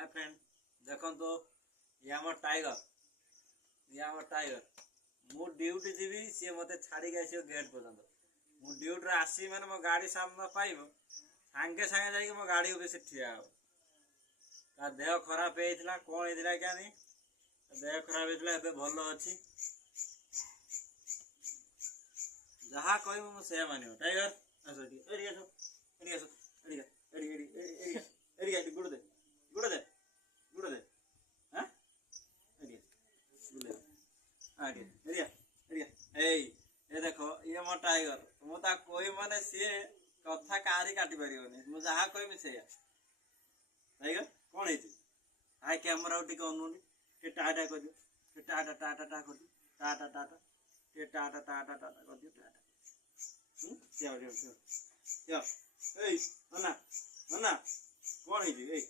hi friend देखो तो ये आम टाइगर मु ड्यूटी जीवी सी मत छाड़ी आस गेट पर्यंत मु ड्यूटी आसी मैंने मो गाड़ी सामना पाइब सांगे सांगे जाकि मो गाड़ी को ठिया हो ता देह खराब होता कौन होता क्या नहीं देह खराब होता भल अच्छी जहाँ कह मुझे मान टाइगर गुड़ दे गुड़ दे गुड़ दे हाँ ये देखो ये मो टाइगर मुझे कोई माने सी कथा कहारी काटी पार मुझे जहाँ कहमी से टाइगर कौन है हाय कैमरा टी अनुनी टाटा कर दियो टाटा टाटा टा कर दियो टाटा टाटा टाटा टाटा टाटा कर दियो टाटा क्या क्या क्या क्या कौन है